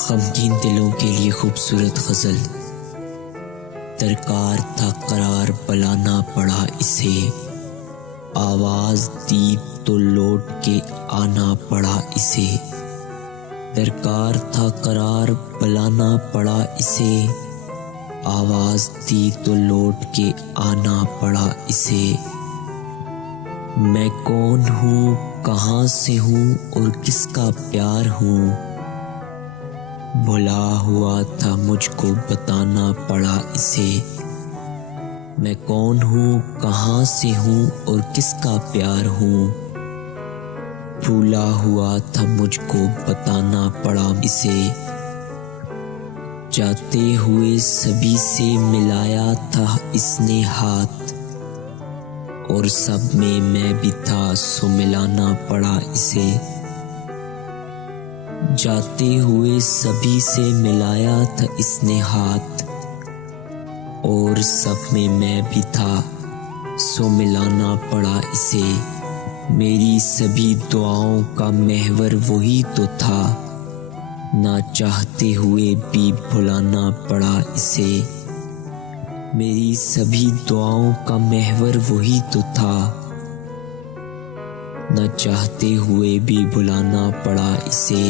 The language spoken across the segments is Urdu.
غمگین دلوں کے لیے خوبصورت غزل۔ درکار تھا قرار بلانا پڑا اسے، آواز دی تو لوٹ کے آنا پڑا اسے۔ درکار تھا قرار بلانا پڑا اسے، آواز دی تو لوٹ کے آنا پڑا اسے۔ میں کون ہوں، کہاں سے ہوں اور کس کا پیار ہوں، بھلا ہوا تھا مجھ کو بتانا پڑا اسے۔ میں کون ہوں، کہاں سے ہوں اور کس کا پیار ہوں، بھولا ہوا تھا مجھ کو بتانا پڑا اسے۔ جاتے ہوئے سبھی سے ملایا تھا اس نے ہاتھ، اور سب میں بھی تھا سو ملانا پڑا اسے۔ جاتے ہوئے سبھی سے ملایا تھا اس نے ہاتھ، اور سب میں بھی تھا سو ملانا پڑا اسے۔ میری سبھی دعاؤں کا محور وہی تو تھا، نہ چاہتے ہوئے بھی بھلانا پڑا اسے۔ میری سبھی دعاؤں کا محور وہی تو تھا، نہ چاہتے ہوئے بھی بھلانا پڑا اسے۔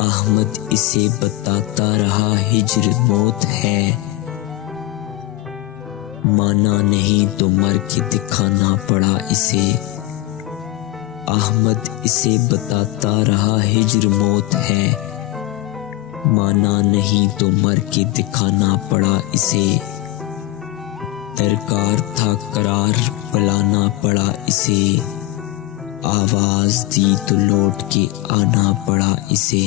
احمد اسے بتاتا رہا ہجر موت ہے، مانا نہیں تو مر کے دکھانا پڑا اسے۔ احمد اسے بتاتا رہا ہجر موت ہے، مانا نہیں تو مر کے دکھانا پڑا اسے۔ درکار تھا قرار بلانا پڑا اسے، آواز دی تو لوٹ کے آنا پڑا اسے۔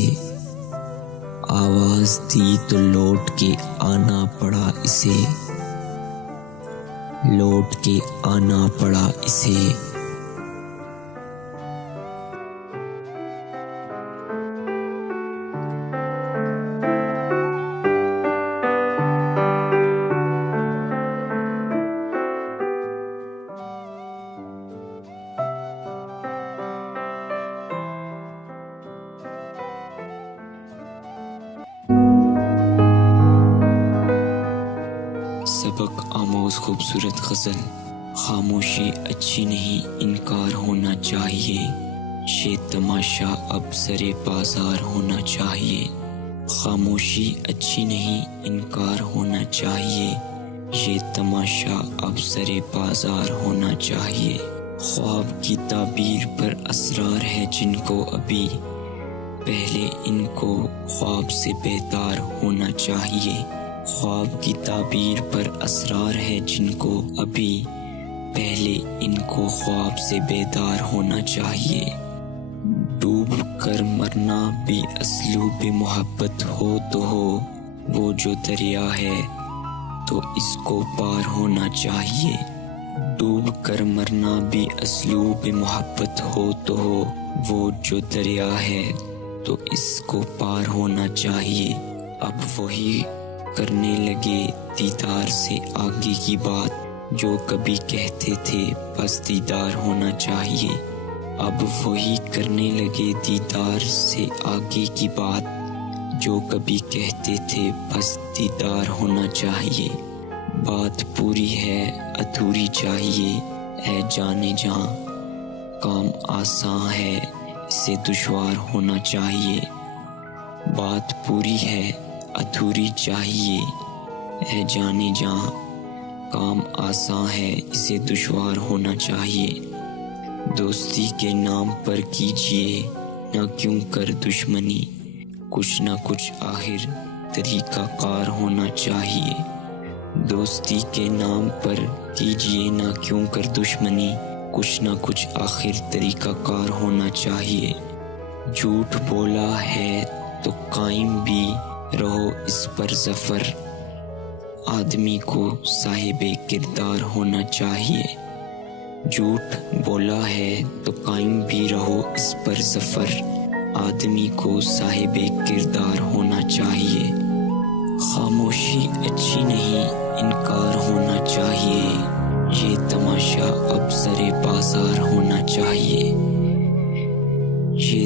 آواز دی تو لوٹ کے آنا پڑا اسے، لوٹ کے آنا پڑا اسے۔ سبق آموز خوبصورت غزل۔ خاموشی اچھی نہیں، انکار ہونا چاہیے، یہ تماشا اب سرے بازار ہونا چاہیے۔ خاموشی اچھی نہیں، انکار ہونا چاہیے، یہ تماشا اب سرے بازار ہونا چاہیے۔ خواب کی تعبیر پر اسرار ہے جن کو ابھی، پہلے ان کو خواب سے بیدار ہونا چاہیے۔ خواب کی تعبیر پر اسرار ہے جن کو ابھی، پہلے ان کو خواب سے بیدار ہونا چاہیے۔ ڈوب کر مرنا بھی اسلوب محبت ہو تو ہو، وہ جو دریا ہے تو اس کو پار ہونا چاہیے۔ ڈوب کر مرنا بھی اسلوب محبت ہو تو ہو، وہ جو دریا ہے تو اس کو پار ہونا چاہیے۔ اب وہی کرنے لگے دیدار سے آگے کی بات، جو کبھی کہتے تھے بس دیدار ہونا چاہیے۔ اب وہی کرنے لگے دیدار سے آگے کی بات، جو کبھی کہتے تھے بس دیدار ہونا چاہیے۔ بات پوری ہے ادھوری چاہیے، اے جانے جہاں کام آسان ہے اسے دشوار ہونا چاہیے۔ بات پوری ہے ادھوری چاہیے، اے جانے جہاں کام آسان ہے اسے دشوار ہونا چاہیے۔ دوستی کے نام پر کیجیے نہ کیوں کر دشمنی، کچھ نہ کچھ آخر طریقہ کار ہونا چاہیے۔ دوستی کے نام پر کیجیے نہ کیوں کر دشمنی، کچھ نہ کچھ آخر طریقہ کار ہونا چاہیے۔ جھوٹ بولا ہے تو قائم بھی رہو اس پر ظفر، آدمی کو صاحب کردار ہونا چاہیے۔ جھوٹ بولا ہے تو قائم بھی رہو اس پر ظفر، آدمی کو صاحب کردار ہونا چاہیے۔ خاموشی اچھی نہیں، انکار ہونا چاہیے، یہ تماشا اب سرے بازار ہونا چاہیے۔ یہ